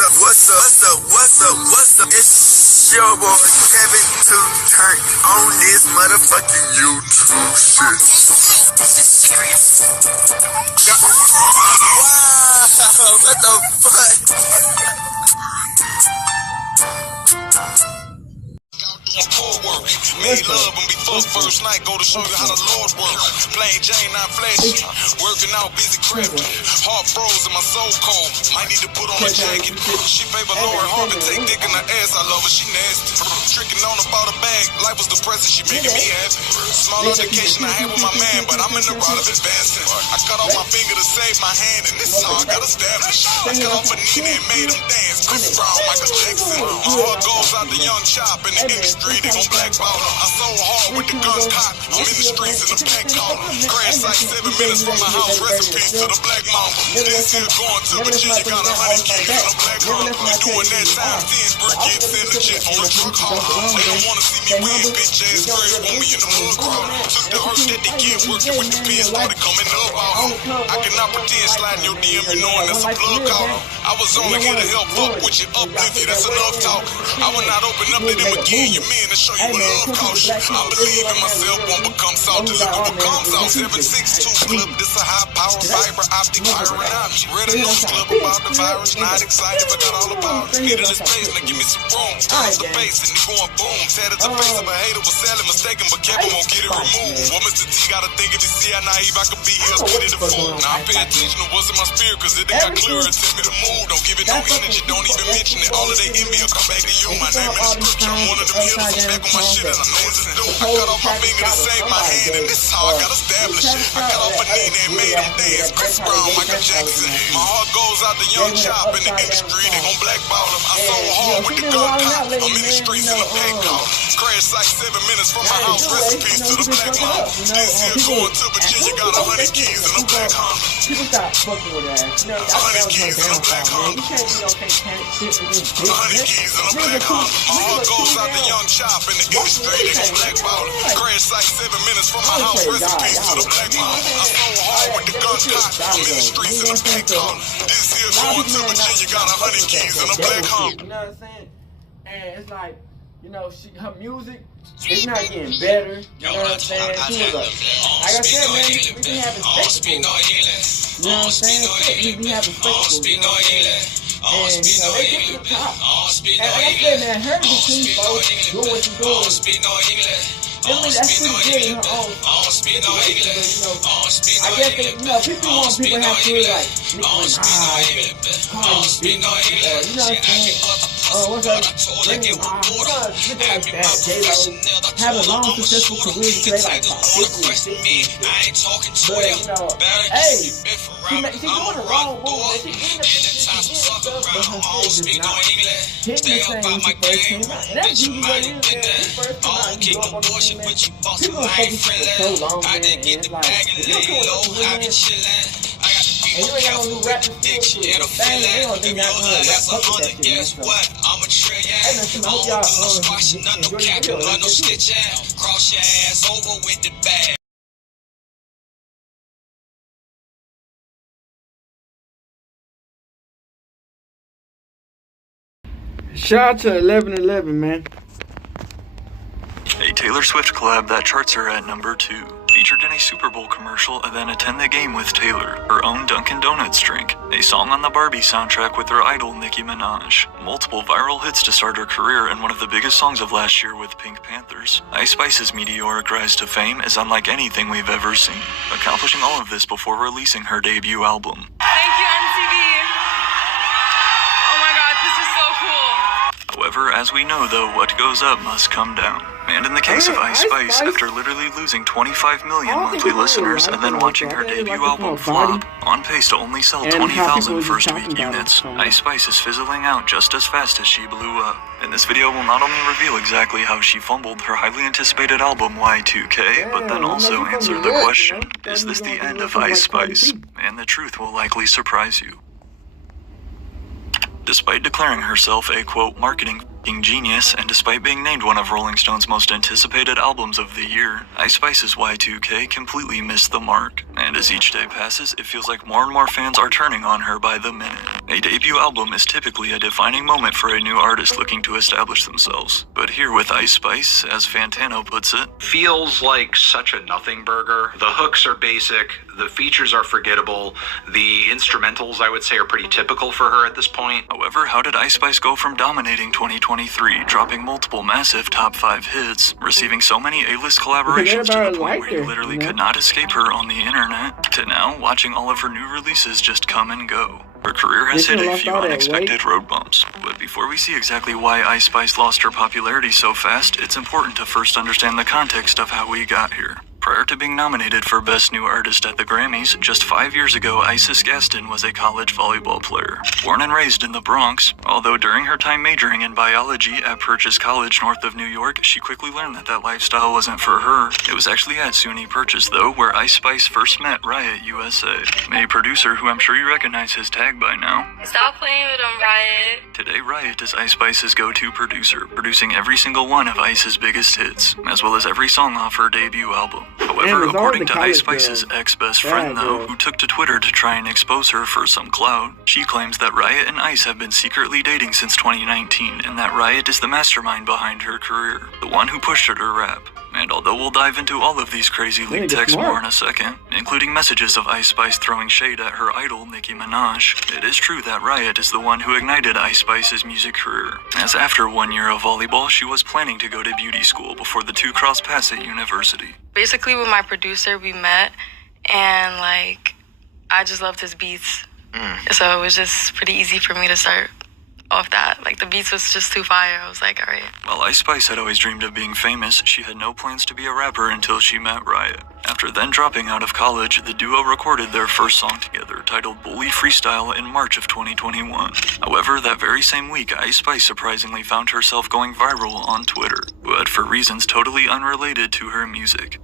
what's up? It's your boy Kevin to turn on this motherfucking YouTube shit. Wow, what the fuck? Made love and before first night, go to show you how the Lord works. Plain Jane, not flashy. Working out, busy crafting. Heart frozen, my soul cold. Might need to put on a jacket. She favor Lord Harvey, take dick in her ass. I love her, she nasty. Tricking on about a bag. Life was depressing, she making me happy. Small altercation I had with my man, but I'm in the route of advancing. I cut off my finger to save my hand, and this song got established. I cut off a Nina and made him dance. Chris Brown, Michael Jackson. My heart goes out to Young Chop in the industry. They gon' blackball her. I so hard with the gun cock. I'm in the streets in the back collar. Crash like 7 minutes from my house. Recipes to the Black Mamba. This here going to Virginia. Got 100 kids in a black hole. Doing that time 10 briquettes in the jet on the truck hauler. They don't wanna see me win. Bitch ass girls want me in the mud crawler. Took the hurt that they get working with the pen. Started coming up out. I cannot pretend sliding your DM. You knowing that's a plug caller. I was only here to help fuck with you, uplift you. That's enough talk. I will not open up to them again. Your man to show you what love costs you. I believe in myself, won't become salt, deliver what comes out. 762 club, this a high power fiber optic iron option. Read a news club about the virus, not excited, but got all about it. Get in this place, now give me some room. Turn the bass and he going boom. Tatted the face of a hater was sadly mistaken, but Kevin won't get it removed. What Mr. T gotta think if you see how naive I could be, he'll get it a fool. Now I pay attention to what's in my spirit, cause it got clearer and tell me to move. Don't give it no energy, don't even mention it. All of they envy will come back to you. My name in the scripture, I'm one of them healers. I'm back on my shit and I know it's a do. I cut off my finger to save my hand, and this how I got established. I cut off a Nina and made him dance. Chris Brown, Michael Jackson. My heart goes out to Young Chop in the industry. They gon' blackball him. I so hard with the gun cock. I'm in the streets in a pack car. Crash like 7 minutes from my house. Recipes to the Black Mamba. This here going to Virginia. Got 100 keys in a black Honda. People stop fucking with that. 100 keys in a black Honda. 100 keys in a black Honda. My heart goes out to Young Chop in the industry. They gon' blackball him. Crash like 7 minutes from my house. Recipes to the Black Mamba. I so hard with the gun cock. I'm in the streets in a pack car. This here going to Virginia. Got 100 keys in a black Honda. You know what I'm saying? And it's like, you know, her music is not getting better. You know what I'm saying? She was like I said, man, we be having spectacle. You know what I'm saying? We be having spectacle. You know? And, you know, they get to the top. And like I said, man, her between folks, doing what she's doing. I mean, that's pretty good in her own. But, you know, I guess that, you know, people have to like, you know what I'm saying? What's up? Bringing looking like that, J-Lo, have a long, successful career to play like top 50, but, you know, hey, she doing the wrong move, man. She getting stuff, but her shit is not hitting the same when she first came out. And that's usually what it is, man. When you first come out, you go up on the scene, man. People gonna focus for so long, man. And it's like, if you don't care what you're doing, and you ain't got no new rapping skills, they don't think that rap fuck with that shit, man. So, hey, man, I hope y'all enjoy the video, man. Cross your ass over with the bag. Shout out to 1111, man. A Taylor Swift collab that charts her at number 2. Featured in a Super Bowl commercial and then attend the game with Taylor, her own Dunkin' Donuts drink, a song on the Barbie soundtrack with her idol Nicki Minaj, multiple viral hits to start her career, and one of the biggest songs of last year with Pink Panthers. Ice Spice's meteoric rise to fame is unlike anything we've ever seen, accomplishing all of this before releasing her debut album. Thank you, MTV. Oh my god, this is so cool. However, as we know though, what goes up must come down. And in the case of Ice Spice, after literally losing 25 million monthly listeners and then watching her debut album flop, on pace to only sell 20,000 first-week units, Ice Spice is fizzling out just as fast as she blew up. And this video will not only reveal exactly how she fumbled her highly anticipated album Y2K, but then also answer the question, is this the end of Ice Spice? And the truth will likely surprise you. Despite declaring herself a, quote, marketing genius, and despite being named one of Rolling Stone's most anticipated albums of the year, Ice Spice's Y2K completely missed the mark. And as each day passes, it feels like more and more fans are turning on her by the minute. A debut album is typically a defining moment for a new artist looking to establish themselves. But here with Ice Spice, as Fantano puts it, feels like such a nothing burger. The hooks are basic, the features are forgettable, the instrumentals, I would say, are pretty typical for her at this point. However, how did Ice Spice go from dominating 2023, dropping multiple massive top 5 hits, receiving so many A-list collaborations to the point where you literally could not escape her on the internet, to now watching all of her new releases just come and go? Her career has hit a few unexpected road bumps, but before we see exactly why Ice Spice lost her popularity so fast, it's important to first understand the context of how we got here. Prior to being nominated for Best New Artist at the Grammys, just 5 years ago, Isis Gaston was a college volleyball player. Born and raised in the Bronx, although during her time majoring in biology at Purchase College north of New York, she quickly learned that that lifestyle wasn't for her. It was actually at SUNY Purchase, though, where Ice Spice first met Riot USA, a producer who I'm sure you recognize his tag by now. Stop playing with them, Riot. Today, Riot is Ice Spice's go-to producer, producing every single one of Ice's biggest hits, as well as every song off her debut album. However, according to Ice Spice's ex-best friend, though, who took to Twitter to try and expose her for some clout, she claims that Riot and Ice have been secretly dating since 2019, and that Riot is the mastermind behind her career, the one who pushed her to rap. And although we'll dive into all of these crazy leaked texts more in a second, including messages of Ice Spice throwing shade at her idol Nicki Minaj, it is true that Riot is the one who ignited Ice Spice's music career, as after 1 year of volleyball, she was planning to go to beauty school before the two crossed paths at university. Basically, with my producer, we met, and I just loved his beats. So it was just pretty easy for me to start off that. The beats was just too fire. I was like, all right. While Ice Spice had always dreamed of being famous, she had no plans to be a rapper until she met Riot. After then dropping out of college, the duo recorded their first song together, titled Bully Freestyle, in March of 2021. However, that very same week, Ice Spice surprisingly found herself going viral on Twitter, but for reasons totally unrelated to her music.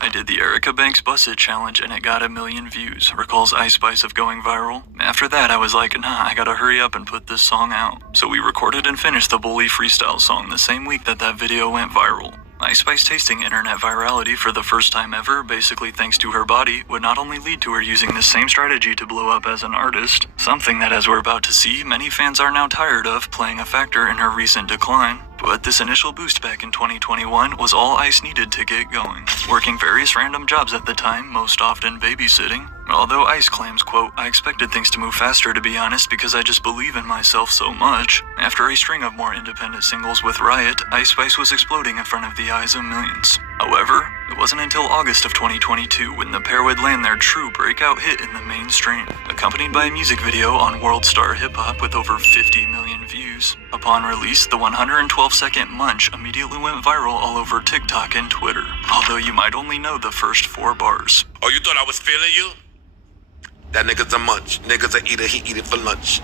I did the Erica Banks Bust It challenge and it got 1 million views, recalls Ice Spice of going viral. After that, I was like, nah, I gotta hurry up and put this song out. So we recorded and finished the Bully Freestyle song the same week that that video went viral. Ice Spice tasting internet virality for the first time ever, basically thanks to her body, would not only lead to her using the same strategy to blow up as an artist, something that, as we're about to see, many fans are now tired of, playing a factor in her recent decline. But this initial boost back in 2021 was all Ice needed to get going. Working various random jobs at the time, most often babysitting. Although Ice claims, quote, I expected things to move faster, to be honest, because I just believe in myself so much. After a string of more independent singles with Riot, Ice Spice was exploding in front of the eyes of millions. However, it wasn't until August of 2022 when the pair would land their true breakout hit in the mainstream, accompanied by a music video on World Star Hip Hop with over 50 million views. Upon release, the 112-second Munch immediately went viral all over TikTok and Twitter, although you might only know the first 4 bars. Oh, you thought I was feeling you? That nigga's a munch. Nigga's a eater, he eat it for lunch.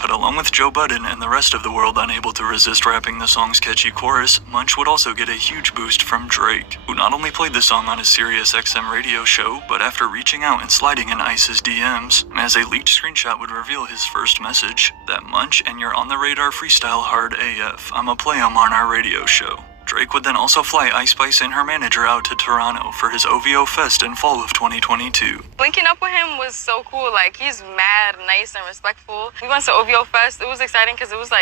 But along with Joe Budden and the rest of the world unable to resist rapping the song's catchy chorus, Munch would also get a huge boost from Drake, who not only played the song on his Sirius XM radio show, but after reaching out and sliding in Ice's DMs, as a leaked screenshot would reveal his first message, that Munch and your on the radar freestyle hard AF, I'ma play 'em on our radio show. Drake would then also fly Ice Spice and her manager out to Toronto for his OVO Fest in fall of 2022. Linking up with him was so cool. He's mad, nice, and respectful. We went to OVO Fest. It was exciting because it was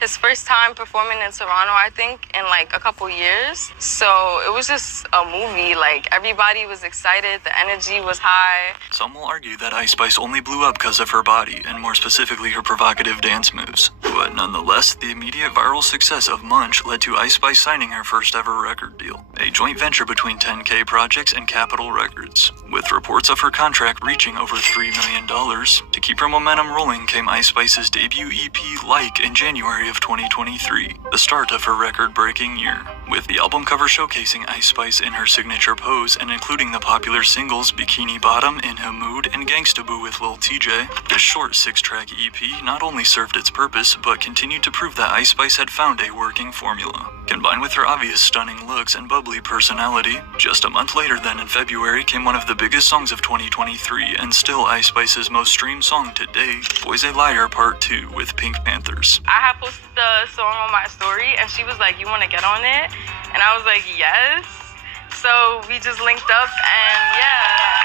his first time performing in Toronto, I think, in a couple years. So it was just a movie. Everybody was excited. The energy was high. Some will argue that Ice Spice only blew up because of her body, and more specifically her provocative dance moves. But nonetheless, the immediate viral success of Munch led to Ice Spice signing her first ever record deal, a joint venture between 10K Projects and Capitol Records, with reports of her contract reaching over $3 million. To keep her momentum rolling came Ice Spice's debut EP, Like, in January of 2023, the start of her record-breaking year. with the album cover showcasing Ice Spice in her signature pose and including the popular singles Bikini Bottom, In a Mood, and Gangsta Boo with Lil TJ. This short 6-track EP not only served its purpose, but continued to prove that Ice Spice had found a working formula. Combined with her obvious stunning looks and bubbly personality, just a month later then in February came one of the biggest songs of 2023 and still Ice Spice's most streamed song to date, Boys a Liar Part 2 with Pink Panthers. I had posted the song on my story and she was like, "You want to get on it?" And I was like, "Yes." So we just linked up and yeah.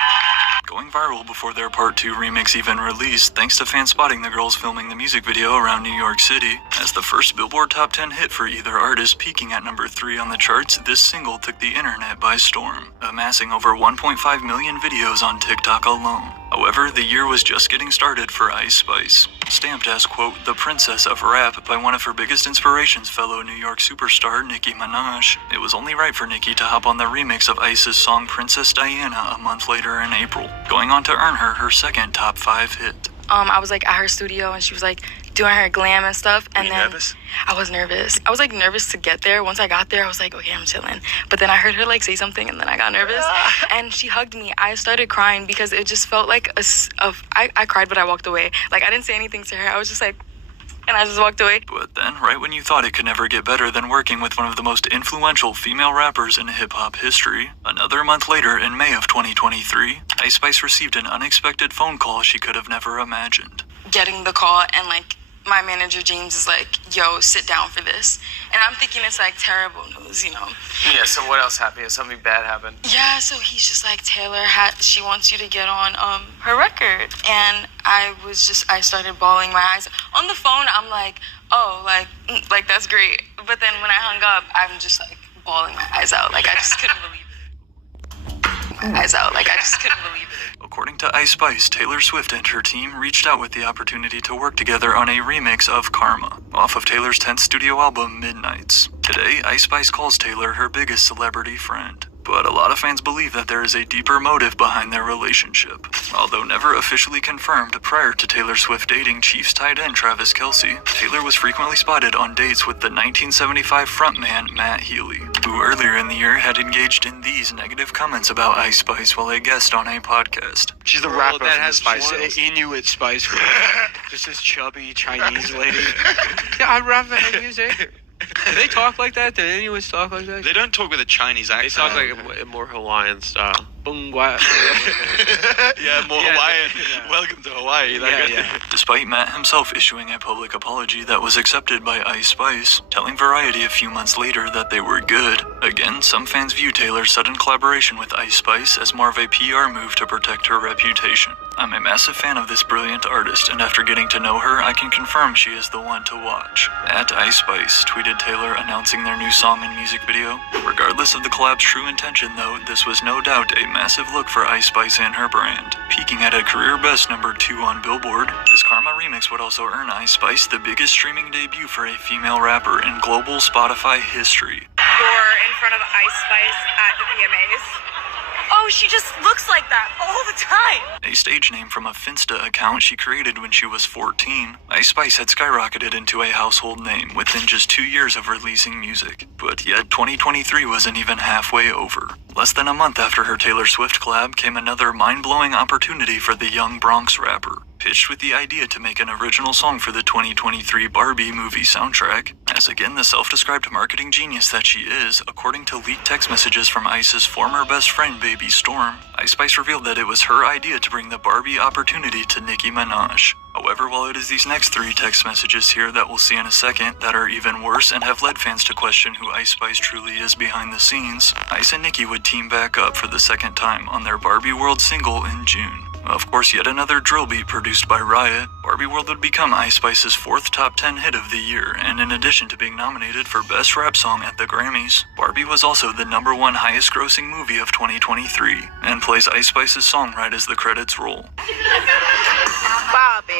Going viral before their Part 2 remix even released, thanks to fans spotting the girls filming the music video around New York City. As the first Billboard Top 10 hit for either artist, peaking at number 3 on the charts, this single took the internet by storm, amassing over 1.5 million videos on TikTok alone. However, the year was just getting started for Ice Spice. Stamped as, quote, the princess of rap by one of her biggest inspirations, fellow New York superstar Nicki Minaj, it was only right for Nicki to hop on the remix of Ice's song Princess Diana a month later in April, going on to earn her second top 5 hit. I was like at her studio and she was like doing her glam and stuff. And Were you then nervous? I was nervous. I was like nervous to get there. Once I got there, I was like, okay, I'm chilling. But then I heard her like say something and then I got nervous. And she hugged me. I started crying because it just felt like I cried, but I walked away. Like I didn't say anything to her. I was just like, and I just walked away. But then, right when you thought it could never get better than working with one of the most influential female rappers in hip-hop history, another month later in May of 2023, Ice Spice received an unexpected phone call she could have never imagined. Getting the call and like my manager James is like, "Yo, sit down for this." And I'm thinking it's like terrible news, you know. Yeah, so what else happened? Something bad happened? Yeah, so he's just like, "Taylor, she wants you to get on her record." And I started bawling my eyes. On the phone, I'm like, "Oh, like that's great." But then when I hung up, I'm just like bawling my eyes out. Like I just couldn't believe it. According to Ice Spice, Taylor Swift and her team reached out with the opportunity to work together on a remix of Karma, off of Taylor's 10th studio album, Midnights. Today, Ice Spice calls Taylor her biggest celebrity friend. But a lot of fans believe that there is a deeper motive behind their relationship. Although never officially confirmed, prior to Taylor Swift dating Chiefs tight end Travis Kelce, Taylor was frequently spotted on dates with the 1975 frontman Matt Healy, who earlier in the year had engaged in these negative comments about Ice Spice while a guest on a podcast. She's the rapper that from has Spice. Inuit Spice Girl. Just this chubby Chinese lady. Yeah, I rap that music. Do they talk like that? Do Inuits talk like that? They don't talk with a Chinese accent. They talk like a more Hawaiian style. Boom, what? Yeah, more Hawaiian. Yeah. Welcome to Hawaii. Yeah. Despite Matt himself issuing a public apology that was accepted by Ice Spice, telling Variety a few months later that they were good, again, some fans view Taylor's sudden collaboration with Ice Spice as more of a PR move to protect her reputation. I'm a massive fan of this brilliant artist, and after getting to know her, I can confirm she is the one to watch. At Ice Spice tweeted Taylor announcing their new song and music video. Regardless of the collab's true intention though, this was no doubt a massive look for Ice Spice and her brand. Peaking at a career best number 2 on Billboard, this Karma remix would also earn Ice Spice the biggest streaming debut for a female rapper in global Spotify history. You're in front of Ice Spice at the VMAs. Oh, she just looks like that all the time. A stage name from a Finsta account she created when she was 14, Ice Spice had skyrocketed into a household name within just 2 years of releasing music. But yet, 2023 wasn't even halfway over. Less than a month after her Taylor Swift collab came another mind-blowing opportunity for the young Bronx rapper, pitched with the idea to make an original song for the 2023 Barbie movie soundtrack. As again the self-described marketing genius that she is, according to leaked text messages from Ice's former best friend Baby Storm, Ice Spice revealed that it was her idea to bring the Barbie opportunity to Nicki Minaj. However, while it is these next 3 text messages here that we'll see in a second that are even worse and have led fans to question who Ice Spice truly is behind the scenes, Ice and Nicki would team back up for the second time on their Barbie World single in June. Of course, yet another drill beat produced by Riot, Barbie World would become Ice Spice's 4th top 10 hit of the year, and in addition to being nominated for Best Rap Song at the Grammys, Barbie was also the number 1 highest grossing movie of 2023, and plays Ice Spice's song right as the credits roll. Bobby.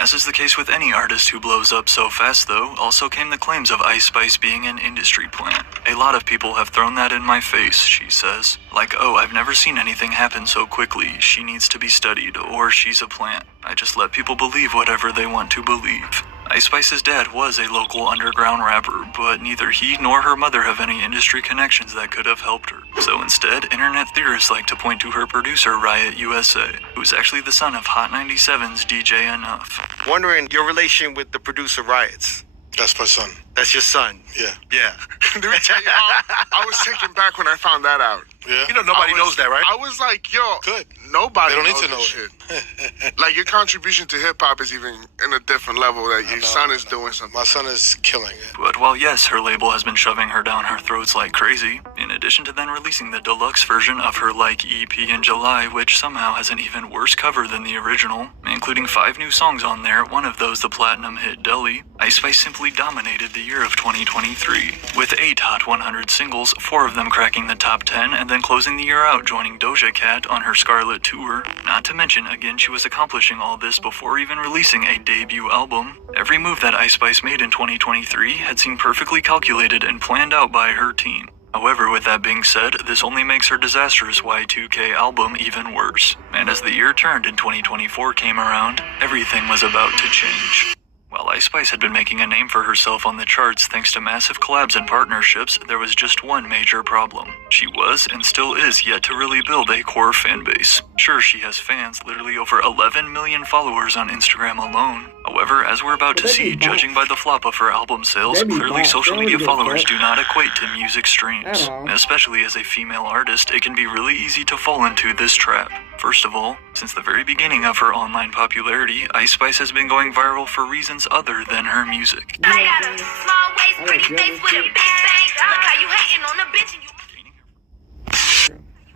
As is the case with any artist who blows up so fast though, also came the claims of Ice Spice being an industry plant. A lot of people have thrown that in my face, she says. Like, oh, I've never seen anything happen so quickly, she needs to be studied, or she's a plant. I just let people believe whatever they want to believe. Ice Spice's dad was a local underground rapper, but neither he nor her mother have any industry connections that could have helped her. So instead, internet theorists like to point to her producer, Riot USA, who is actually the son of Hot 97's DJ Enough. Wondering your relation with the producer Riots. That's my son. That's your son? Yeah. Yeah. Let me tell you, I was taken back when I found that out. Yeah. You know nobody knows that, right? I was like, yo, Good. Nobody They don't knows need to know this shit. Like, your contribution to hip-hop is even in a different level that your son is doing something. My son is killing it. But while yes, her label has been shoving her down her throats like crazy, in addition to then releasing the deluxe version of her Like EP in July, which somehow has an even worse cover than the original, including 5 new songs on there, one of those the platinum hit Deli, Ice Spice simply dominated the year of 2023, with 8 Hot 100 singles, 4 of them cracking the top 10, and then closing the year out joining Doja Cat on her Scarlet Tour. Not to mention, again, she was accomplishing all this before even releasing a debut album. Every move that Ice Spice made in 2023 had seemed perfectly calculated and planned out by her team. However, with that being said, this only makes her disastrous Y2K album even worse. And as the year turned and 2024 came around, everything was about to change. While Ice Spice had been making a name for herself on the charts thanks to massive collabs and partnerships, there was just one major problem. She was, and still is, yet to really build a core fan base. Sure, she has fans, literally over 11 million followers on Instagram alone. However, as we're about to see, judging by the flop of her album sales, clearly social media followers do not equate to music streams. Especially as a female artist, it can be really easy to fall into this trap. First of all, since the very beginning of her online popularity, Ice Spice has been going viral for reasons other than her music. I got a small waist, pretty face with a big bang. Look how you hating on a bitch and you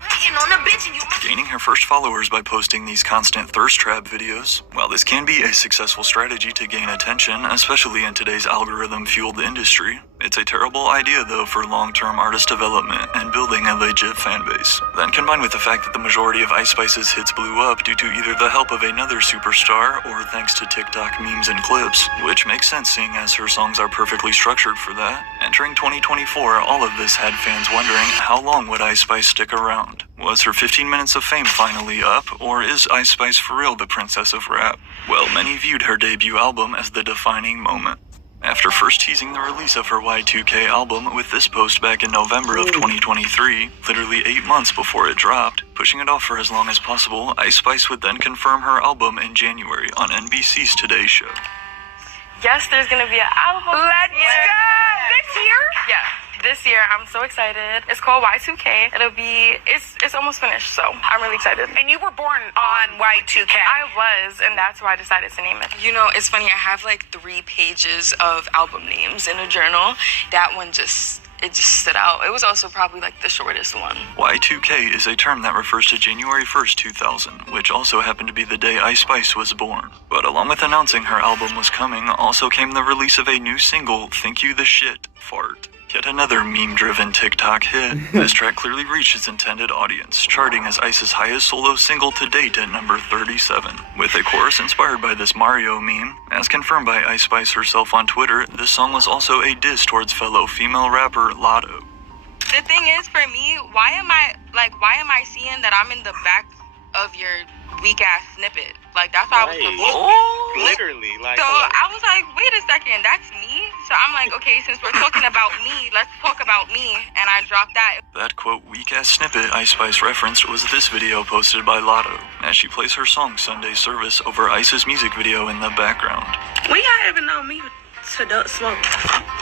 hating on a bitch and you Gaining her first followers by posting these constant thirst trap videos. While this can be a successful strategy to gain attention, especially in today's algorithm-fueled industry, it's a terrible idea though for long-term artist development and building a legit fan base. Then combined with the fact that the majority of Ice Spice's hits blew up due to either the help of another superstar or thanks to TikTok memes and clips, which makes sense seeing as her songs are perfectly structured for that. Entering 2024, all of this had fans wondering how long would Ice Spice stick around? Was her 15 minutes of fame finally up, or is Ice Spice for real the princess of rap? Well, many viewed her debut album as the defining moment. After first teasing the release of her Y2K album with this post back in November of 2023, literally 8 months before it dropped, pushing it off for as long as possible, Ice Spice would then confirm her album in January on NBC's Today Show. Yes, there's gonna be an album. Let's go! This year? Yeah. This year, I'm so excited. It's called Y2K. It's almost finished, so I'm really excited. And you were born on Y2K. I was, and that's why I decided to name it. You know, it's funny, I have like 3 pages of album names in a journal. That one just stood out. It was also probably like the shortest one. Y2K is a term that refers to January 1st, 2000, which also happened to be the day Ice Spice was born. But along with announcing her album was coming, also came the release of a new single, Think You the Shit, Fart. Yet another meme-driven TikTok hit. This track clearly reached its intended audience, charting as Ice's highest solo single to date at number 37. With a chorus inspired by this Mario meme, as confirmed by Ice Spice herself on Twitter, this song was also a diss towards fellow female rapper Lotto. The thing is, for me, why am I seeing that I'm in the back of your weak-ass snippet? Like, that's why I was confused. Literally, like. So I was like, wait a second, that's me? So I'm like, okay, since we're talking about me, let's talk about me. And I dropped that. That quote weak-ass snippet Ice Spice referenced was this video posted by Lotto, as she plays her song Sunday Service over Ice's music video in the background. When y'all ever know me to duck smoke?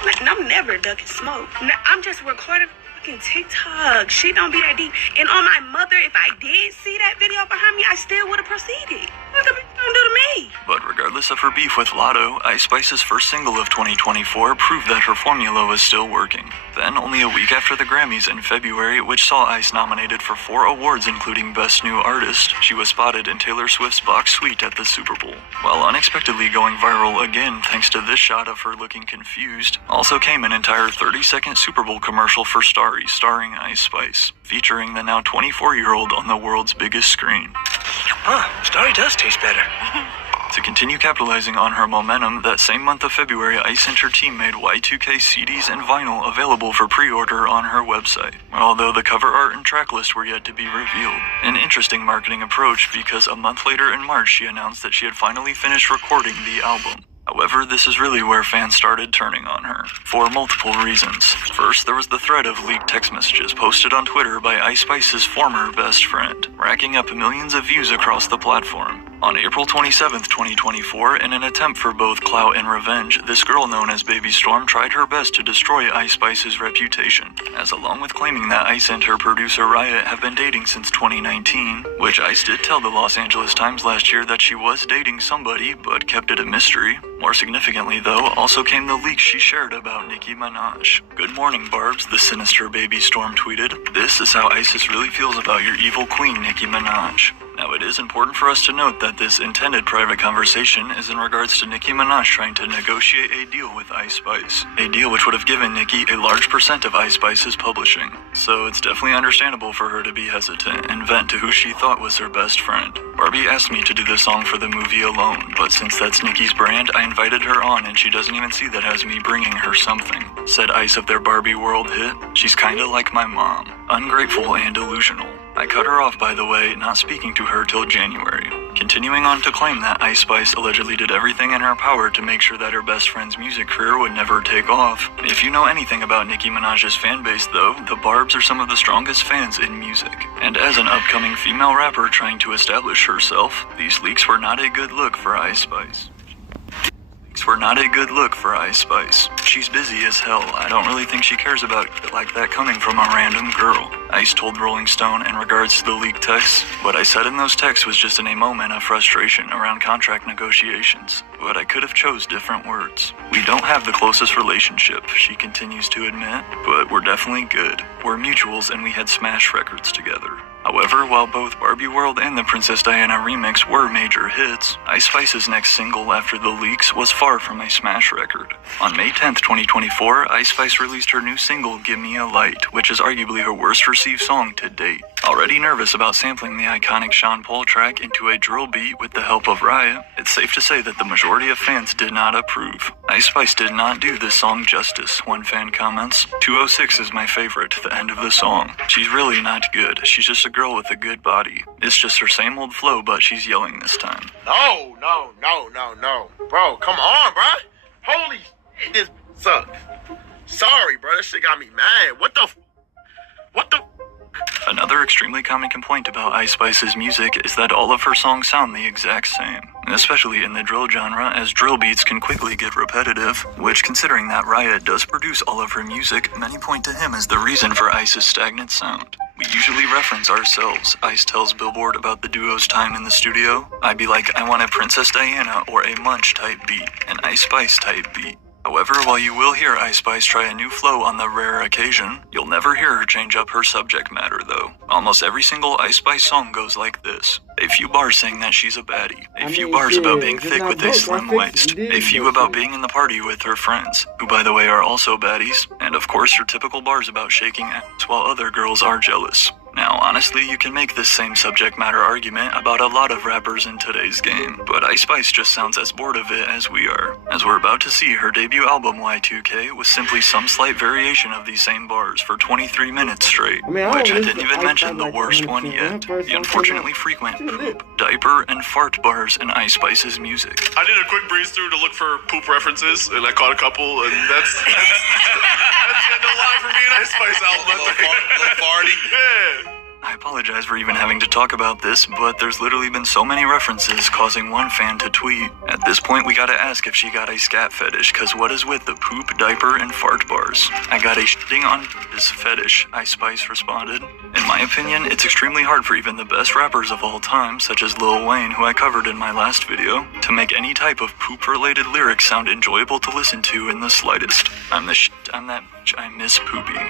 Like, I'm never ducking smoke. I'm just recording fucking TikTok. Shit don't be that deep. And on my mother, if I did see that video behind me, I still would have proceeded. What the bitch don't do to me? But regardless of her beef with Lotto, Ice Spice's first single of 2024 proved that her formula was still working. Then, only a week after the Grammys in February, which saw Ice nominated for 4 awards including Best New Artist, she was spotted in Taylor Swift's box suite at the Super Bowl. While unexpectedly going viral again thanks to this shot of her looking confused, also came an entire 30-second Super Bowl commercial for Starry starring Ice Spice, featuring the now 24-year-old on the world's biggest screen. Starry does taste better. To continue capitalizing on her momentum, that same month of February, Ice and her team made Y2K CDs and vinyl available for pre-order on her website, although the cover art and track list were yet to be revealed. An interesting marketing approach because a month later in March she announced that she had finally finished recording the album. However, this is really where fans started turning on her, for multiple reasons. First, there was the thread of leaked text messages posted on Twitter by Ice Spice's former best friend, racking up millions of views across the platform. On April 27, 2024, in an attempt for both clout and revenge, this girl known as Baby Storm tried her best to destroy Ice Spice's reputation, as along with claiming that Ice and her producer Riot have been dating since 2019, which Ice did tell the Los Angeles Times last year that she was dating somebody, but kept it a mystery. More significantly, though, also came the leaks she shared about Nicki Minaj. "Good morning, Barbs," the sinister Baby Storm tweeted. "This is how ISIS really feels about your evil queen, Nicki Minaj." Now, it is important for us to note that this intended private conversation is in regards to Nicki Minaj trying to negotiate a deal with Ice Spice. A deal which would have given Nicki a large percent of Ice Spice's publishing. So it's definitely understandable for her to be hesitant and vent to who she thought was her best friend. Barbie asked me to do the song for the movie alone, but since that's Nicki's brand, I invited her on and she doesn't even see that as me bringing her something. Said Ice of their Barbie World hit, "She's kinda like my mom. Ungrateful and delusional." I cut her off, by the way, not speaking to her till January. Continuing on to claim that Ice Spice allegedly did everything in her power to make sure that her best friend's music career would never take off. If you know anything about Nicki Minaj's fan base, though, the Barbs are some of the strongest fans in music. And as an upcoming female rapper trying to establish herself, these leaks were not a good look for Ice Spice. She's busy as hell. I don't really think she cares about it like that coming from a random girl. Ice told Rolling Stone in regards to the leaked texts, "What I said in those texts was just in a moment of frustration around contract negotiations, but I could have chose different words. We don't have the closest relationship," she continues to admit, "but we're definitely good. We're mutuals and we had smash records together." However, while both Barbie World and the Princess Diana remix were major hits, Ice Spice's next single after the leaks was far from a smash record. On May 10th, 2024, Ice Spice released her new single, "Give Me a Light," which is arguably her worst received song to date. Already nervous about sampling the iconic Sean Paul track into a drill beat with the help of Riot, it's safe to say that the majority of fans did not approve. Ice Spice did not do this song justice, one fan comments. 206 is my favorite, the end of the song. She's really not good. She's just a girl with a good body. It's just her same old flow, but she's yelling this time. No. Bro, come on, bro. Holy shit, this sucks. Sorry, bro. That shit got me mad. What the? Another extremely common complaint about Ice Spice's music is that all of her songs sound the exact same, especially in the drill genre, as drill beats can quickly get repetitive, which, considering that Riot does produce all of her music, many point to him as the reason for Ice's stagnant sound. "We usually reference ourselves," Ice tells Billboard about the duo's time in the studio. "I'd be like, I want a Princess Diana or a Munch type beat, an Ice Spice type beat." However, while you will hear Ice Spice try a new flow on the rare occasion, you'll never hear her change up her subject matter, though. Almost every single Ice Spice song goes like this. A few bars saying that she's a baddie, a few bars about being thick with a slim waist, a few about being in the party with her friends, who by the way are also baddies, and of course her typical bars about shaking ass while other girls are jealous. Now, honestly, you can make this same subject matter argument about a lot of rappers in today's game, but Ice Spice just sounds as bored of it as we are, as we're about to see her debut album Y2K with simply some slight variation of these same bars for 23 minutes straight, which I didn't even mention the worst one yet, the unfortunately frequent poop, diaper, and fart bars in Ice Spice's music. I did a quick breeze through to look for poop references, and I caught a couple, and that's the end of the line for me and Ice Spice album. Little party. Yeah. I apologize for even having to talk about this, but there's literally been so many references causing one fan to tweet. At this point, we gotta ask if she got a scat fetish, cause what is with the poop, diaper, and fart bars? I got a shitting on this fetish, Ice Spice responded. In my opinion, it's extremely hard for even the best rappers of all time, such as Lil Wayne, who I covered in my last video, to make any type of poop-related lyrics sound enjoyable to listen to in the slightest. I'm the shit, I'm that bitch, I miss Poopy.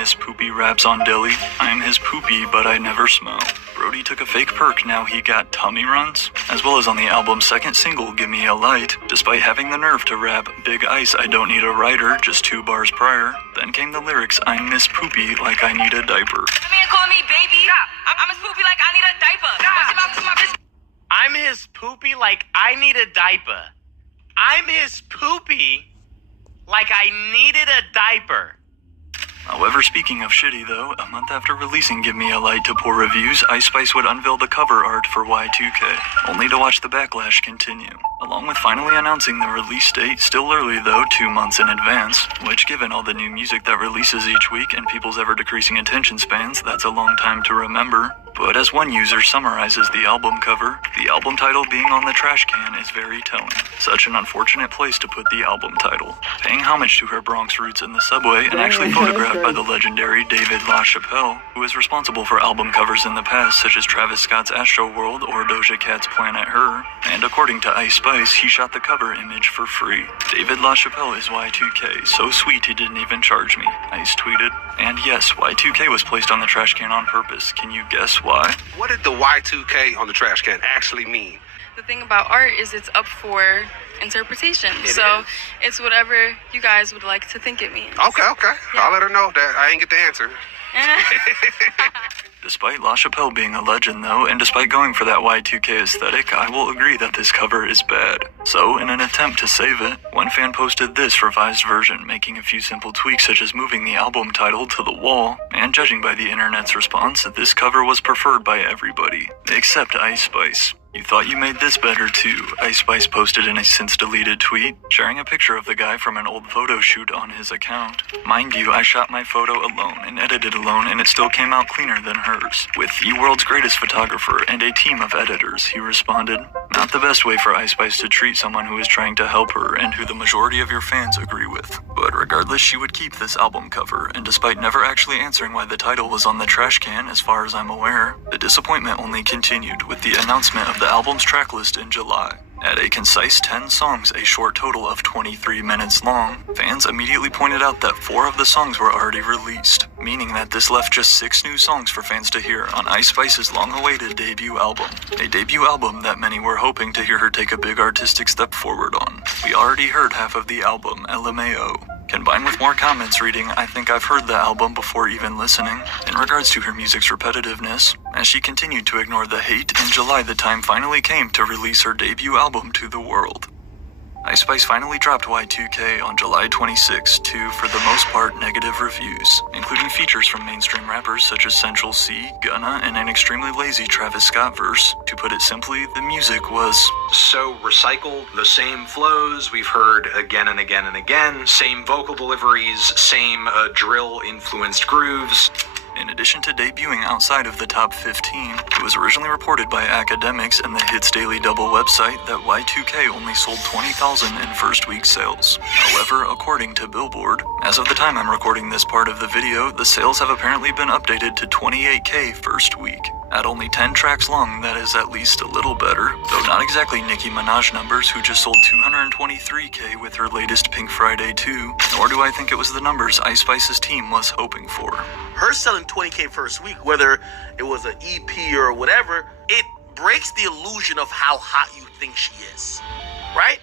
Miss Poopy raps on Deli. I'm his poopy, but I never smoke. Brody took a fake perk, now he got tummy runs. As well as on the album's second single, Give Me a Light, despite having the nerve to rap Big Ice, I don't need a writer, just 2 bars prior. Then came the lyrics, I miss Poopy like I need a diaper. Man call me baby. I'm his poopy like I need a diaper. I'm his poopy like I need a diaper. I'm his poopy like I needed a diaper. However, speaking of shitty though, a month after releasing Give Me a Light to poor reviews, Ice Spice would unveil the cover art for Y2K, only to watch the backlash continue. Along with finally announcing the release date, still early though, 2 months in advance, which given all the new music that releases each week and people's ever-decreasing attention spans, that's a long time to remember. But as one user summarizes the album cover, the album title being on the trash can is very telling. Such an unfortunate place to put the album title. Paying homage to her Bronx roots in the subway and actually photographed by the legendary David LaChapelle, who is responsible for album covers in the past such as Travis Scott's Astroworld or Doja Cat's Planet Her, and according to Ice Spice, he shot the cover image for free. David LaChapelle is Y2K, so sweet he didn't even charge me, Ice tweeted. And yes, Y2K was placed on the trash can on purpose. Can you guess why? What did the Y2K on the trash can actually mean? The thing about art is it's up for interpretation. It's whatever you guys would like to think it means. Okay. Yeah. I'll let her know that I ain't get the answer. Despite LaChapelle being a legend though, and despite going for that Y2K aesthetic, I will agree that this cover is bad. So, in an attempt to save it, one fan posted this revised version, making a few simple tweaks such as moving the album title to the wall, and judging by the internet's response, this cover was preferred by everybody, except Ice Spice. You thought you made this better too, Ice Spice posted in a since-deleted tweet, sharing a picture of the guy from an old photo shoot on his account. Mind you, I shot my photo alone and edited alone and it still came out cleaner than hers. With the world's greatest photographer and a team of editors, he responded. Not the best way for Ice Spice to treat someone who is trying to help her and who the majority of your fans agree with. But regardless, she would keep this album cover, and despite never actually answering why the title was on the trash can as far as I'm aware, the disappointment only continued with the announcement of the album's tracklist in July. At a concise 10 songs, a short total of 23 minutes long, fans immediately pointed out that 4 of the songs were already released, meaning that this left just 6 new songs for fans to hear on Ice Spice's long-awaited debut album. A debut album that many were hoping to hear her take a big artistic step forward on. We already heard half of the album, LMAO. Combined with more comments reading, I think I've heard the album before even listening, in regards to her music's repetitiveness. As she continued to ignore the hate, in July the time finally came to release her debut album to the world. Ice Spice finally dropped Y2K on July 26 to, for the most part, negative reviews, including features from mainstream rappers such as Central C, Gunna, and an extremely lazy Travis Scott verse. To put it simply, the music was so recycled, the same flows we've heard again and again and again, same vocal deliveries, same drill-influenced grooves. In addition to debuting outside of the top 15, it was originally reported by academics and the Hits Daily Double website that Y2K only sold 20,000 in first week sales. However, according to Billboard, as of the time I'm recording this part of the video, the sales have apparently been updated to 28K first week. At only 10 tracks long, that is at least a little better, though not exactly Nicki Minaj numbers, who just sold 223K with her latest Pink Friday 2, nor do I think it was the numbers Ice Spice's team was hoping for. Her selling 20K first week, whether it was an EP or whatever, it breaks the illusion of how hot you think she is, right?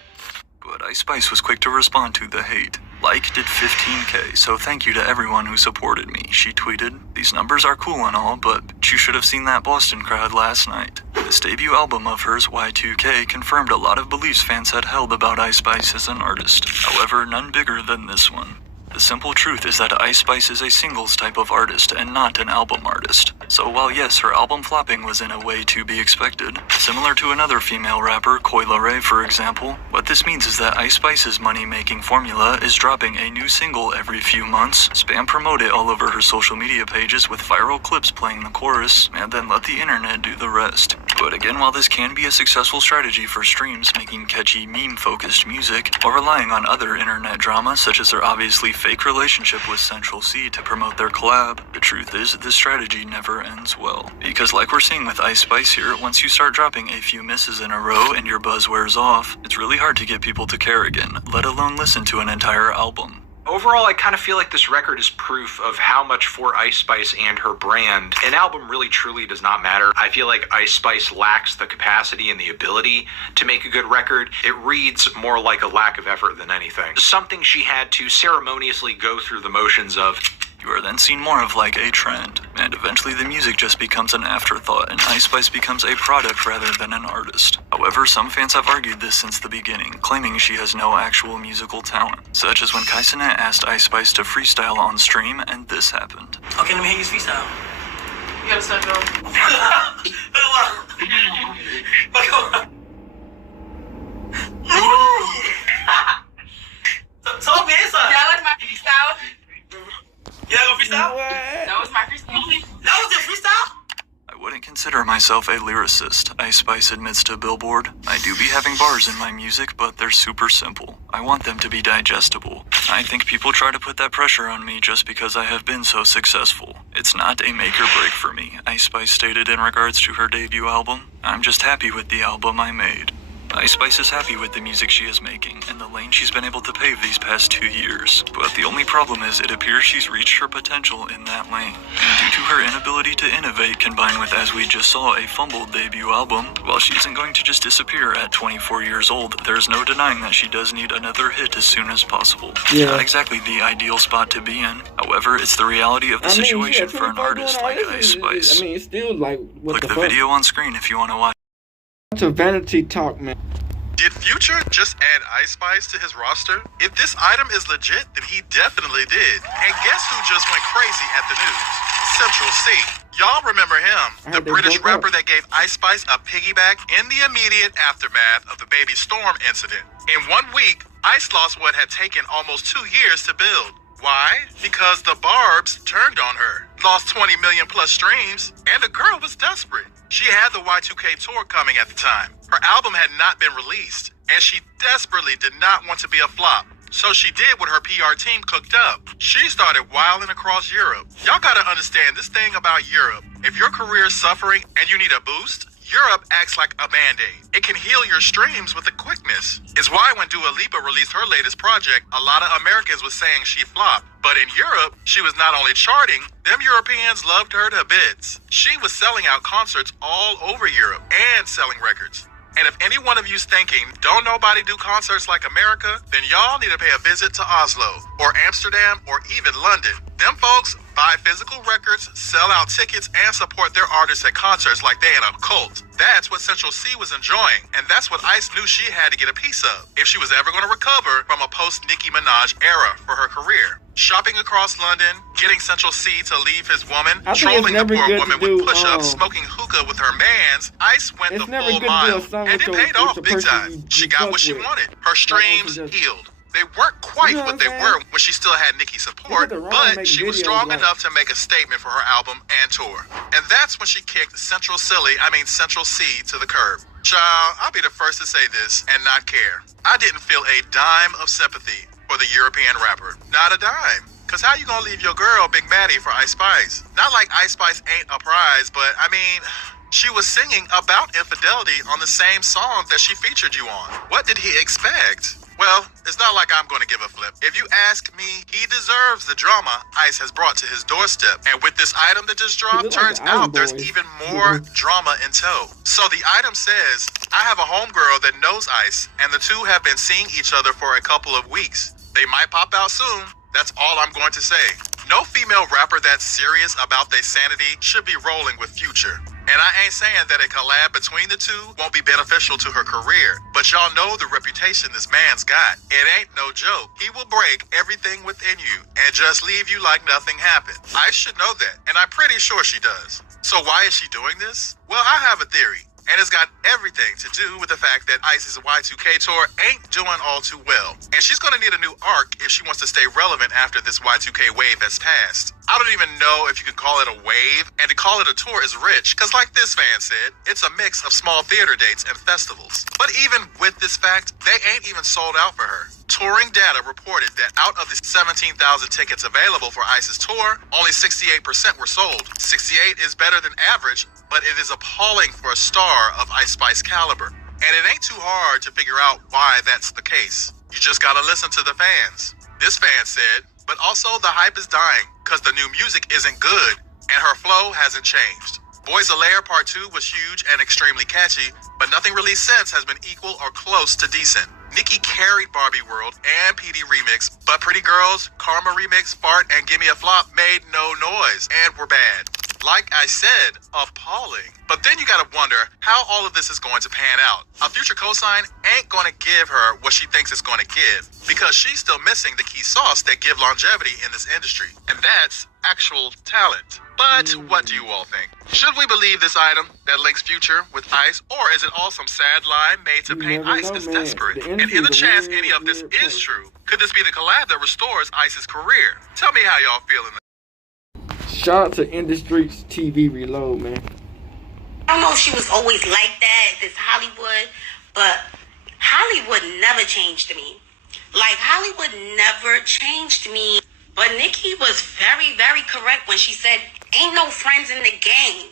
But Ice Spice was quick to respond to the hate. Like did 15K, so thank you to everyone who supported me, she tweeted. These numbers are cool and all, but you should have seen that Boston crowd last night. This debut album of hers, Y2K, confirmed a lot of beliefs fans had held about Ice Spice as an artist. However, none bigger than this one. The simple truth is that Ice Spice is a singles type of artist and not an album artist. So while yes, her album flopping was in a way to be expected, similar to another female rapper, Coi Leray for example, what this means is that Ice Spice's money-making formula is dropping a new single every few months, spam promote it all over her social media pages with viral clips playing the chorus, and then let the internet do the rest. But again, while this can be a successful strategy for streams, making catchy meme-focused music, or relying on other internet drama such as her obviously fake relationship with Central C to promote their collab, the truth is this strategy never ends well. Because like we're seeing with Ice Spice here, once you start dropping a few misses in a row and your buzz wears off, it's really hard to get people to care again, let alone listen to an entire album. Overall, I kind of feel like this record is proof of how much for Ice Spice and her brand, an album really truly does not matter. I feel like Ice Spice lacks the capacity and the ability to make a good record. It reads more like a lack of effort than anything. Something she had to ceremoniously go through the motions of. You are then seen more of like a trend, and eventually the music just becomes an afterthought and Ice Spice becomes a product rather than an artist. However, some fans have argued this since the beginning, claiming she has no actual musical talent, such as when Kaisenet asked Ice Spice to freestyle on stream and this happened. Okay, let me hear you freestyle. You gotta start going. Talk me inside. Yeah, I like my freestyle. You like a freestyle? That was my freestyle. That was your freestyle? I wouldn't consider myself a lyricist, Ice Spice admits to Billboard. I do be having bars in my music, but they're super simple. I want them to be digestible. I think people try to put that pressure on me just because I have been so successful. It's not a make or break for me, Ice Spice stated in regards to her debut album. I'm just happy with the album I made. Ice Spice is happy with the music she is making and the lane she's been able to pave these past 2 years. But the only problem is it appears she's reached her potential in that lane. And due to her inability to innovate combined with, as we just saw, a fumbled debut album, while she isn't going to just disappear at 24 years old, there's no denying that she does need another hit as soon as possible. Yeah. Not exactly the ideal spot to be in. However, it's the reality of the situation for an artist like Ice Spice. I mean, it's still like, what Click the the fuck? video on screen if you want to watch. To vanity talk, man. Did Future just add Ice Spice to his roster? If this item is legit, then he definitely did. And guess who just went crazy at the news? Central C. Y'all remember him, the British rapper that gave Ice Spice a piggyback in the immediate aftermath of the Baby Storm incident. In 1 week, Ice lost what had taken almost 2 years to build. Why? Because the Barbs turned on her, lost 20 million plus streams, and the girl was desperate. She had the Y2K tour coming at the time. Her album had not been released, and she desperately did not want to be a flop. So she did what her PR team cooked up. She started wilding across Europe. Y'all gotta understand this thing about Europe. If your career is suffering and you need a boost, Europe acts like a band-aid. It can heal your streams with a quickness. It's why when Dua Lipa released her latest project, a lot of Americans was saying she flopped. But in Europe, she was not only charting, them Europeans loved her to bits. She was selling out concerts all over Europe and selling records. And if any one of you's thinking, don't nobody do concerts like America, then y'all need to pay a visit to Oslo, or Amsterdam, or even London. Them folks buy physical records, sell out tickets, and support their artists at concerts like they in a cult. That's what Central C was enjoying, and that's what Ice knew she had to get a piece of if she was ever going to recover from a post-Nicki Minaj era for her career. Shopping across London, getting Central C to leave his woman, trolling the poor woman with push-ups, smoking hookah with her mans, Ice went the full mile, and it paid off big time. She got what she wanted. Her streams healed. They weren't quite what they were when she still had Nicki's support, but she was strong enough to make a statement for her album and tour. And that's when she kicked Central C to the curb. Child, I'll be the first to say this and not care. I didn't feel a dime of sympathy for the European rapper. Not a dime. Cause how you gonna leave your girl Big Maddie for Ice Spice? Not like Ice Spice ain't a prize, but I mean, she was singing about infidelity on the same song that she featured you on. What did he expect? Well, it's not like I'm going to give a flip. If you ask me, he deserves the drama Ice has brought to his doorstep. And with this item that just dropped, turns out there's even more drama in tow. So the item says, I have a homegirl that knows Ice, and the two have been seeing each other for a couple of weeks. They might pop out soon. That's all I'm going to say. No female rapper that's serious about their sanity should be rolling with Future. And I ain't saying that a collab between the two won't be beneficial to her career, but y'all know the reputation this man's got. It ain't no joke. He will break everything within you and just leave you like nothing happened. I should know that, and I'm pretty sure she does. So why is she doing this? Well, I have a theory. And it's got everything to do with the fact that Ice's Y2K tour ain't doing all too well. And she's gonna need a new arc if she wants to stay relevant after this Y2K wave has passed. I don't even know if you can call it a wave, and to call it a tour is rich, cause like this fan said, it's a mix of small theater dates and festivals. But even with this fact, they ain't even sold out for her. Touring data reported that out of the 17,000 tickets available for Ice's tour, only 68% were sold. 68 is better than average, but it is appalling for a star of Ice Spice caliber. And it ain't too hard to figure out why that's the case. You just gotta listen to the fans. This fan said, but also the hype is dying, cause the new music isn't good, and her flow hasn't changed. Boys a Layer Part 2 was huge and extremely catchy, but nothing released since has been equal or close to decent. Nicki carried Barbie World and PD Remix, but Pretty Girls, Karma Remix, Fart, and Gimme a Flop made no noise and were bad. Like I said, appalling. But then you gotta wonder how all of this is going to pan out. A future cosign ain't gonna give her what she thinks it's gonna give, because she's still missing the key sauce that give longevity in this industry, and that's actual talent. But what do you all think? Should we believe this item that links Future with Ice, or is it all some sad lie made to paint Ice as desperate? And in the chance any of this is true, could this be the collab that restores Ice's career? Tell me how y'all feeling. Shout out to Industries TV Reload, man. I don't know if she was always like that, this Hollywood, but Hollywood never changed me. Like, Hollywood never changed me. But Nicki was very, very correct when she said, ain't no friends in the game.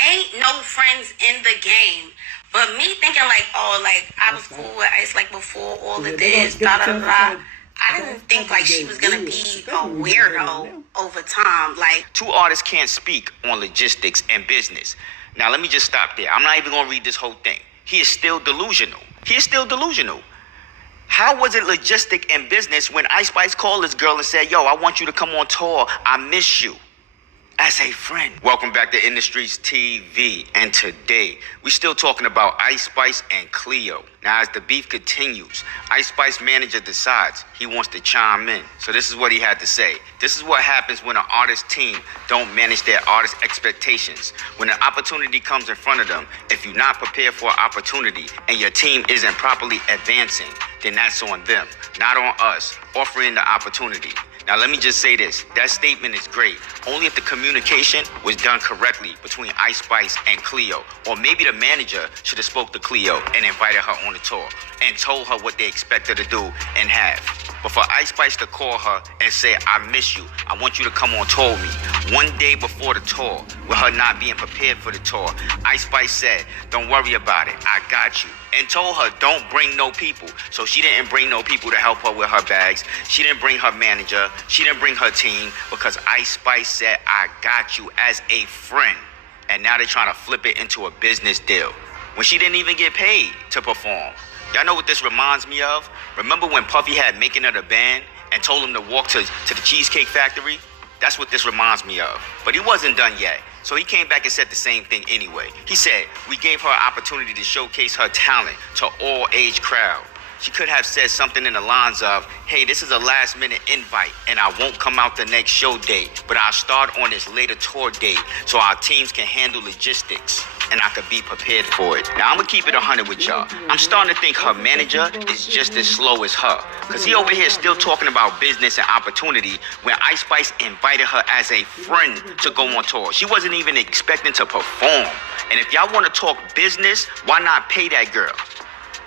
Ain't no friends in the game. But me thinking like, oh, like, I was cool with Ice like before all of this, blah, blah, blah. I didn't think like she was gonna be a weirdo over time. Like, two artists can't speak on logistics and business. Now let me just stop there. I'm not even gonna read this whole thing. He is still delusional. He is still delusional. How was it logistic and business when Ice Spice called this girl and said, yo, I want you to come on tour. I miss you. As a friend. Welcome back to Industries TV, and today we're still talking about Ice Spice and Cleo. Now as the beef continues, Ice Spice manager decides he wants to chime in. So this is what he had to say. This is what happens when an artist team don't manage their artist expectations. When an opportunity comes in front of them, if you're not prepared for an opportunity and your team isn't properly advancing, then that's on them, not on us, offering the opportunity. Now, let me just say this. That statement is great. Only if the communication was done correctly between Ice Spice and Cleo. Or maybe the manager should have spoke to Cleo and invited her on the tour and told her what they expect her to do and have. But for Ice Spice to call her and say, I miss you, I want you to come on tour with me. One day before the tour, with her not being prepared for the tour, Ice Spice said, don't worry about it, I got you. And told her, don't bring no people. So she didn't bring no people to help her with her bags. She didn't bring her manager. She didn't bring her team because Ice Spice said, I got you as a friend. And now they're trying to flip it into a business deal when she didn't even get paid to perform. Y'all know what this reminds me of? Remember when Puffy had Making of the Band and told him to walk to the Cheesecake Factory? That's what this reminds me of. But he wasn't done yet. So he came back and said the same thing anyway. He said, we gave her an opportunity to showcase her talent to all age crowd. She could have said something in the lines of, hey, this is a last minute invite and I won't come out the next show date, but I'll start on this later tour date so our teams can handle logistics and I could be prepared for it. Now I'm gonna keep it 100 with y'all. I'm starting to think her manager is just as slow as her, cause he over here still talking about business and opportunity when Ice Spice invited her as a friend to go on tour. She wasn't even expecting to perform. And if y'all wanna talk business, why not pay that girl?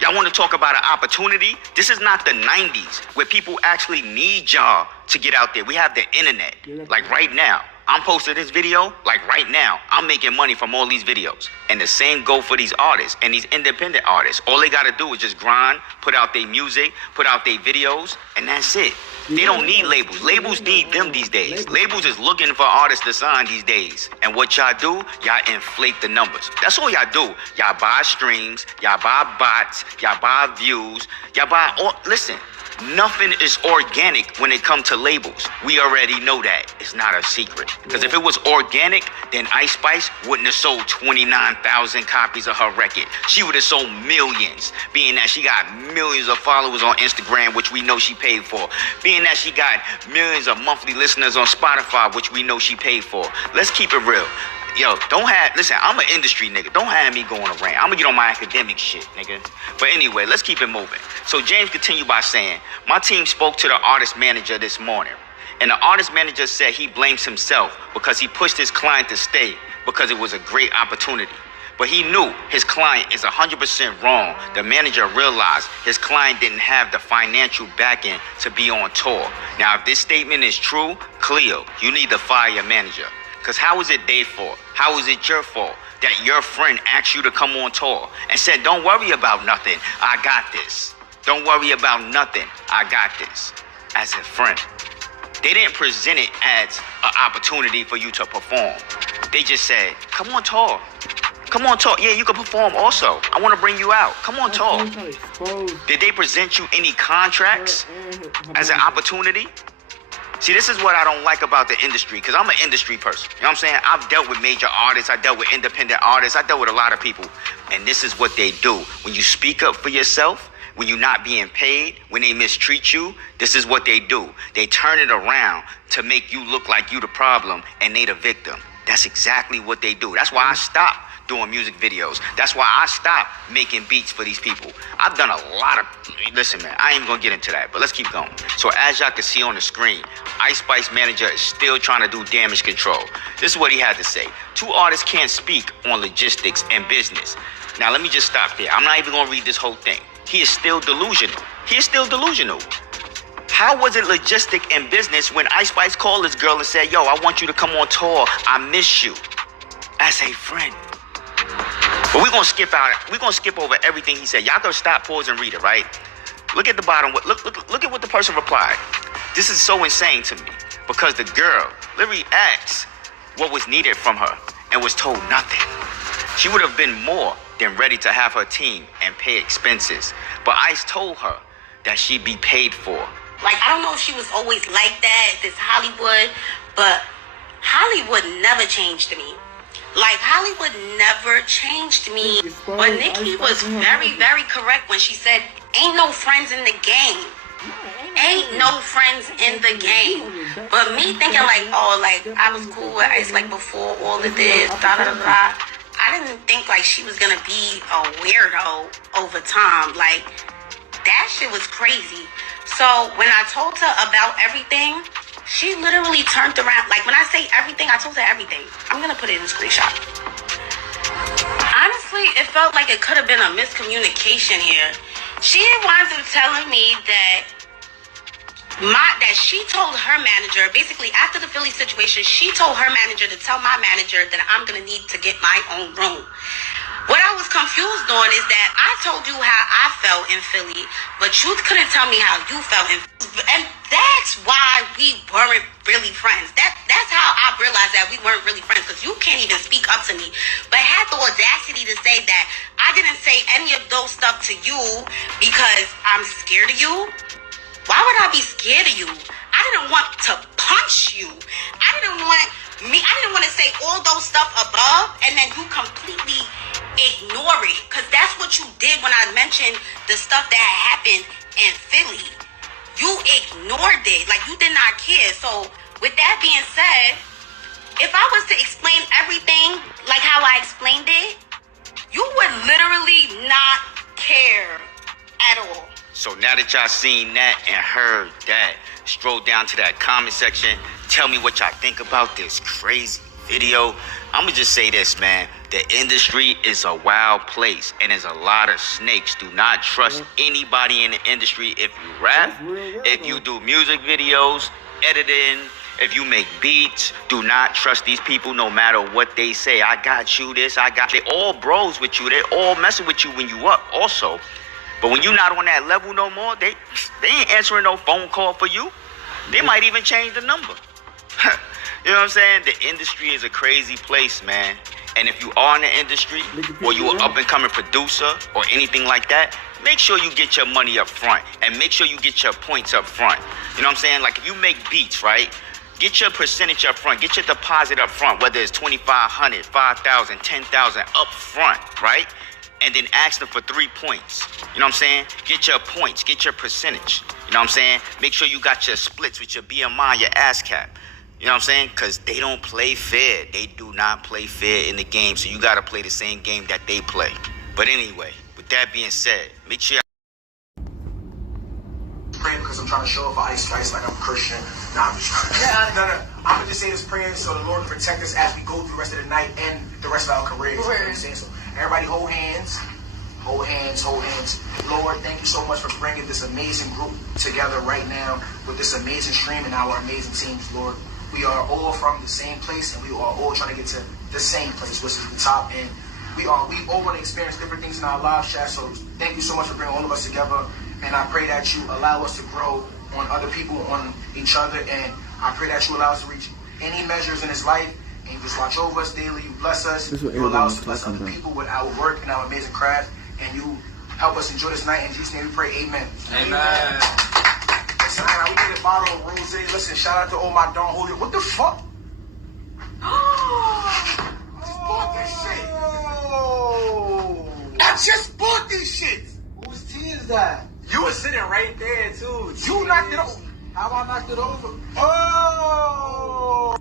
Y'all want to talk about an opportunity? This is not the 90s where people actually need y'all to get out there. We have the internet. Like right now, I'm posting this video. Like right now, I'm making money from all these videos. And the same go for these artists and these independent artists. All they got to do is just grind, put out their music, put out their videos, and that's it. They don't need labels. Labels need them these days. Labels is looking for artists to sign these days. And what y'all do, y'all inflate the numbers. That's all y'all do. Y'all buy streams, y'all buy bots, y'all buy views, y'all buy all. Listen, nothing is organic when it comes to labels. We already know that. It's not a secret. Because if it was organic, then Ice Spice wouldn't have sold 29,000 copies of her record. She would have sold millions, being that she got millions of followers on Instagram, which we know she paid for. Being that she got millions of monthly listeners on Spotify, which we know she paid for. Let's keep it real. Yo, listen, I'm an industry nigga. Don't have me going around. I'm gonna get on my academic shit, nigga. But anyway, let's keep it moving. So James continued by saying, my team spoke to the artist manager this morning. And the artist manager said he blames himself because he pushed his client to stay because it was a great opportunity. But he knew his client is 100% wrong. The manager realized his client didn't have the financial backing to be on tour. Now, if this statement is true, Cleo, you need to fire your manager. Because how is it their fault? How is it your fault that your friend asked you to come on tour and said, don't worry about nothing, I got this. Don't worry about nothing, I got this. As a friend. They didn't present it as an opportunity for you to perform. They just said, come on tour. Come on, talk. Yeah, you can perform also. I want to bring you out. Come on, talk. Did they present you any contracts as an opportunity? See, this is what I don't like about the industry, because I'm an industry person. You know what I'm saying? I've dealt with major artists. I dealt with independent artists. I dealt with a lot of people. And this is what they do. When you speak up for yourself, when you're not being paid, when they mistreat you, this is what they do. They turn it around to make you look like you the problem and they the victim. That's exactly what they do. That's why I stopped doing music videos. That's why I stopped making beats for these people. I've done a lot of... Listen, man, I ain't even gonna get into that, but let's keep going. So as y'all can see on the screen, Ice Spice manager is still trying to do damage control. This is what he had to say. 2 artists can't speak on logistics and business. Now, let me just stop there. I'm not even gonna read this whole thing. He is still delusional. He is still delusional. How was it logistic and business when Ice Spice called this girl and said, yo, I want you to come on tour. I miss you. As a friend. But we're gonna skip over everything he said. Y'all gonna stop, pause, and read it, right? Look at the bottom. Look at what the person replied. This is so insane to me because the girl literally asked what was needed from her and was told nothing. She would have been more than ready to have her team and pay expenses. But Ice told her that she'd be paid for. Like, I don't know if she was always like that, if it's Hollywood, but Hollywood never changed me. Like, Hollywood never changed me. But Nikki was very, very correct when she said, ain't no friends in the game. Ain't no friends in the game. But me thinking like, oh, like, I was cool with Ice, like, before all of this, da-da-da-da. I didn't think, like, she was gonna be a weirdo over time. Like, that shit was crazy. So, when I told her about everything, she literally turned around. Like, when I say everything, I told her everything. I'm gonna put it in a screenshot. Honestly, it felt like it could have been a miscommunication here. She winds up telling me that she told her manager, basically after the Philly situation, she told her manager to tell my manager that I'm gonna need to get my own room. What I was confused on is that I told you how I felt in Philly, but you couldn't tell me how you felt in Philly. And that's why we weren't really friends. That's how I realized that we weren't really friends, because you can't even speak up to me, but had the audacity to say that I didn't say any of those stuff to you because I'm scared of you. Why would I be scared of you? I didn't want to punch you. I didn't want to say all those stuff above and then you completely ignore it, because that's what you did when I mentioned the stuff that happened in Philly. You ignored it. Like, you did not care. So with that being said, if I was to explain everything like how I explained it, you would literally not care at all. So now that y'all seen that and heard that, stroll down to that comment section. Tell me what y'all think about this crazy video. I'm gonna just say this, man. The industry is a wild place and there's a lot of snakes. Do not trust anybody in the industry. If you rap, if you do music videos, editing, if you make beats, do not trust these people no matter what they say. I got you this, I got you. They all bros with you. They all messing with you when you up also. But when you're not on that level no more, they ain't answering no phone call for you. They might even change the number. You know what I'm saying? The industry is a crazy place, man. And if you are in the industry, or you're an up-and-coming producer, or anything like that, make sure you get your money up front. And make sure you get your points up front. You know what I'm saying? Like, if you make beats, right? Get your percentage up front. Get your deposit up front, whether it's $2,500, $5,000, $10,000 up front, right? And then ask them for 3 points. You know what I'm saying? Get your points. Get your percentage. You know what I'm saying? Make sure you got your splits with your BMI, your ASCAP. You know what I'm saying? Because they don't play fair. They do not play fair in the game. So you got to play the same game that they play. But anyway, with that being said, make sure praying because I'm trying to show up for Ice Spice like I'm Christian. Nah, I'm just trying. No. I'm going to just say this prayer so the Lord can protect us as we go through the rest of the night and the rest of our careers. You know what I'm saying? So everybody hold hands. Hold hands, hold hands. Lord, thank you so much for bringing this amazing group together right now with this amazing stream and our amazing teams, Lord. We are all from the same place, and we are all trying to get to the same place, which is the top. And we all want to experience different things in our lives, Chad. So thank you so much for bringing all of us together. And I pray that you allow us to grow on other people, on each other. And I pray that you allow us to reach any measures in this life And you just watch over us daily. You bless us. This is what You allow us to everybody's bless other talking people with our work and our amazing craft. And you help us enjoy this night. In Jesus' name we pray, amen. Amen. Listen, we get a bottle of rose. Listen, shout out to all my Don Julio. What the fuck? Just bought this shit. Oh. I just bought this shit. Whose tea is that? You were sitting right there, too. You knocked it over. How I knocked it over? Oh.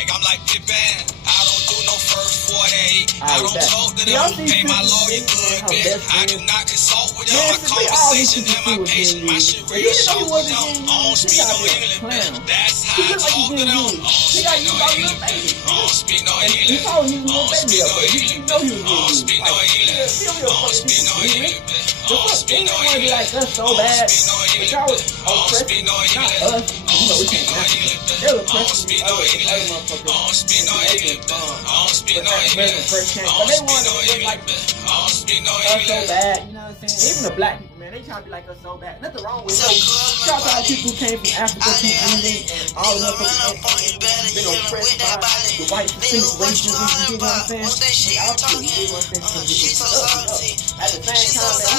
I'm like Big Bang. I don't do no first 48. I don't talk to them. Pay my lawyer good, bitch. I do not consult with them. My conversation and my patience. My shit real short with them. I don't speak no English. That's how I talk to them. I don't speak no English. I don't speak no English. I don't speak no English. I don't speak no English. I don't speak no English. Like us so bad. But y'all was oppressing, not us. You know, we can't match it. They were oppressing other motherfuckers. But they wanted to look like us so bad. You know what I'm saying? Even the black people, man, they try to be like us so bad. Nothing wrong with them. Shout out to people who came from Africa to England and all the motherfuckers been oppressed by the white systemic racism. You know what I'm saying? We out here, you know what I'm saying? At the same time, man,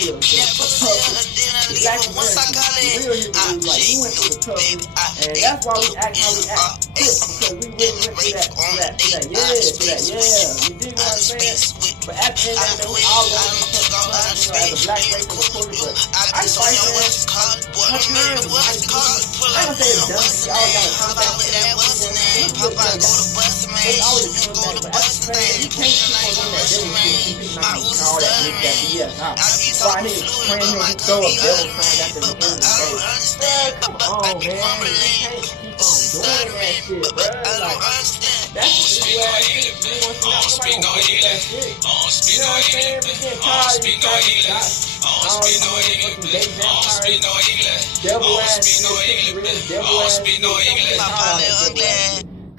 we went through the toughest. The black Americans, real Hebrews, like, we went through the toughest. And that's why we act how we act. Because we really went through that. Yeah. You dig what I'm saying? But at the end of the day, we all going through something, you know, as a black race, of course, but I fight, man, her parents was nice people. I don't say it's dumb, you all gotta come back to that, it's always a comeback, but at the same time, you can't keep on doing that devil shit, you keep not keep all that BS out. Why niggas praying here and throw a devil sign at the end of the day? Man, come on, man, you can't keep on doing that shit, bro, like, that's the real ass shit, you know what I'm saying? Nobody gonna that shit. You know what I'm saying? We get tired of these guys. All these motherfucking gay vampires, devil ass shit, devil ass shit.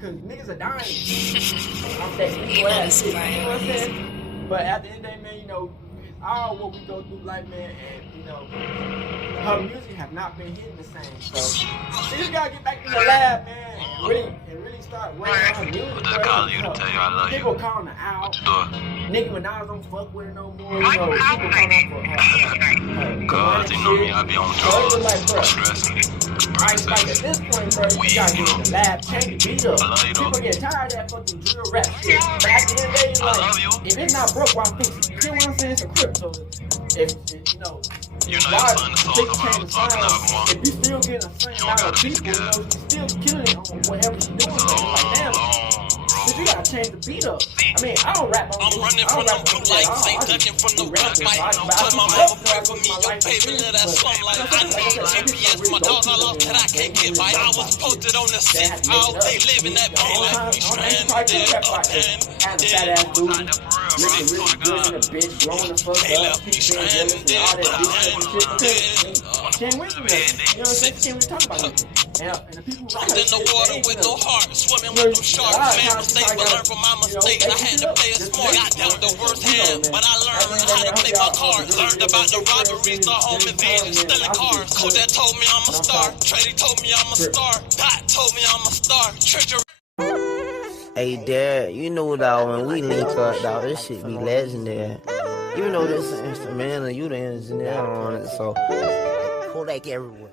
Cause niggas are dying off that evil ass shit. You know what I'm saying? But at the end of the day, man, you know, all what we go through, like, man, and you know, her music have not been hitting the same. So she just gotta get back to the lab, man, and really start working on her music. I call you to tell you I love you. People calling her out. Nicki Minaj don't fuck with her no more. You know, people calling her for cause you know me, I be on drugs. I'm stressing. Like at this point, bro, you gotta get in the lab, change the beat up. People get tired of that fucking drill rap shit. Back in the day, like, if it's not broke, why fix it? You know what I'm saying? It's a crypto. If you know, why fix change the sound? If you still getting a certain amount of people, you know, you still killing it on whatever you're doing. Like, damn. But you gotta change the beat up. I mean, I don't rap on I'm running from the blue lights, ain't ducking from the red light. Tell my mama pray for me, your baby live that slum life. I need GPS, my dog I lost that I can't get by. I was posted on the seat all day, living that pain like me stranded up and fat ass booty, looking really good in a bitch, growing the fuck up, people being jealous and all that shit. Can't wait for that. You know what I'm saying? Can't really talk about it. And the people who in the water with no heart, swimming with them sharks. Man, mistakes, but learn from my mistakes. I had to play it smart. Got dealt the worst hand, but I learned how to play my cards. Learned about the robberies, the home invasion, stealing cars. Coach that told me I'm a star. Trady told me I'm a star. Dot told me I'm a star. Treasure. Hey, Dad, you know, dog, when we link up, dog, this shit be legendary. You know this instrumental, you the engineer on it, so Kodak everywhere.